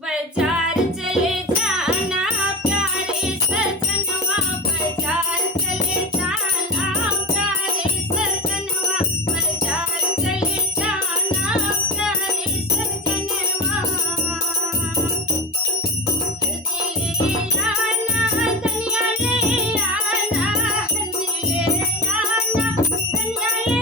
बाजार चले जाना प्यारे सजनवा, बाजार चले जाना प्यारे सजनवा, बाजार चले जाना प्यारे सजनवा। हल्दी ले आना धनिया ले आना, हल्दी ले आना धनिया ले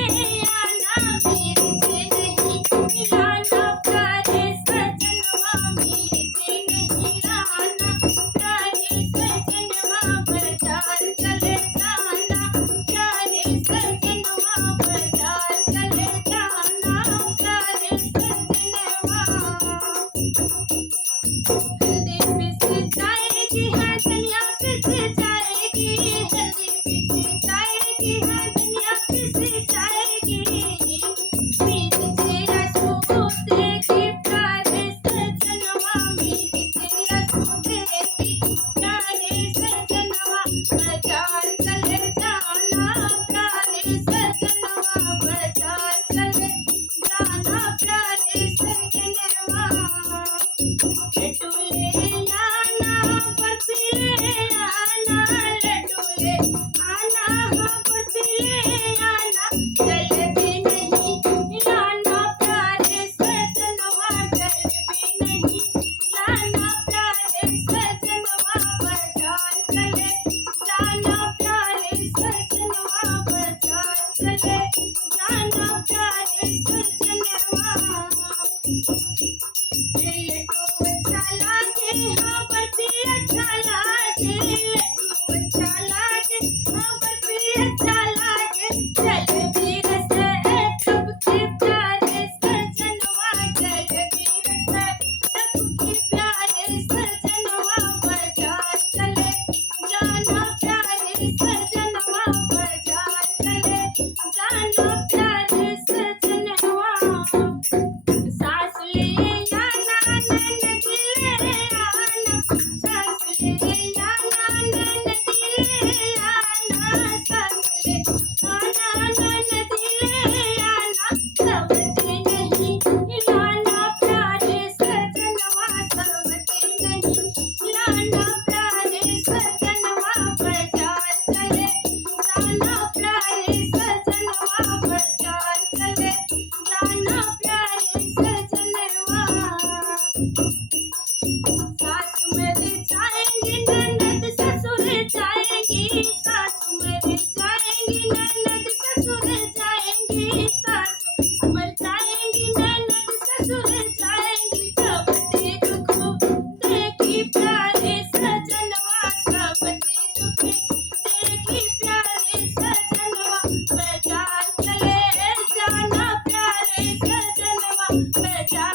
आना, मिर्ची नहीं मिलाना प्यारे सजनवा, मिर्ची नहीं लाना प्यारे सजनवा, बाजार चले जाना प्यारे सजनवा, बाजार चले जाना प्यारे सजनवा। हल्दी पिस जाएगी हाँ धनिया पिस जाएगी, हल्दी पिस जाएगी हाँ धनिया पिस जाएगी, मिर्ची लहसुन देगी प्यारे सजनवा, मिर्ची लहसुन देगी प्यारे सजनवा, बाजार चले जाना प्यारे सजनवा, बाजार चले जाना प्यारे सजनवा। लड्डू ले आना बर्फी ले आना, लड्डू ले आना हाँ बर्फी ले आना, जलेबी नहीं लाना प्यारे सजनवा, जलेबी नहीं लाना प्यारे सजनवा, बाजार चले जाना प्यारे सजनवा, बाजार चले जाना प्यारे सजनवा। लड्डू अच्छा लागे हाँ बर्फी अच्छा लागे, लड्डू अच्छा लागे हाँ बर्फी अच्छा लागे, जलेबी रस सबके प्यारे सजनवा, जलेबी रस सबके प्यारे सजनवा, बाजार चले जाना प्यारे सजनवा, बाजार चले जाना प्यारे सजनवा। सास ले आना ननद ले आना, सास ले आना ननद ले आना, सास ले आना ननद ले आना, सवती नहीं लाना प्यारे सजनवा, सवती नहीं लाना प्यारे सजनवा, बाजार चले जाना प्यारे सजनवा, बाजार चले जाना प्यारे सजनवा। सासु मेरी जाएंगी ननद ससुर जाएंगी, सासु मेरी जाएंगी ननद ससुर जाएंगी, सासु मर जाएंगी ननद ससुर जाएंगी, सबते दुख देगी प्यारे सजनवा, सबते दुख देगी प्यारे सजनवा, बाजार चले जाना प्यारे सजनवा, बाजार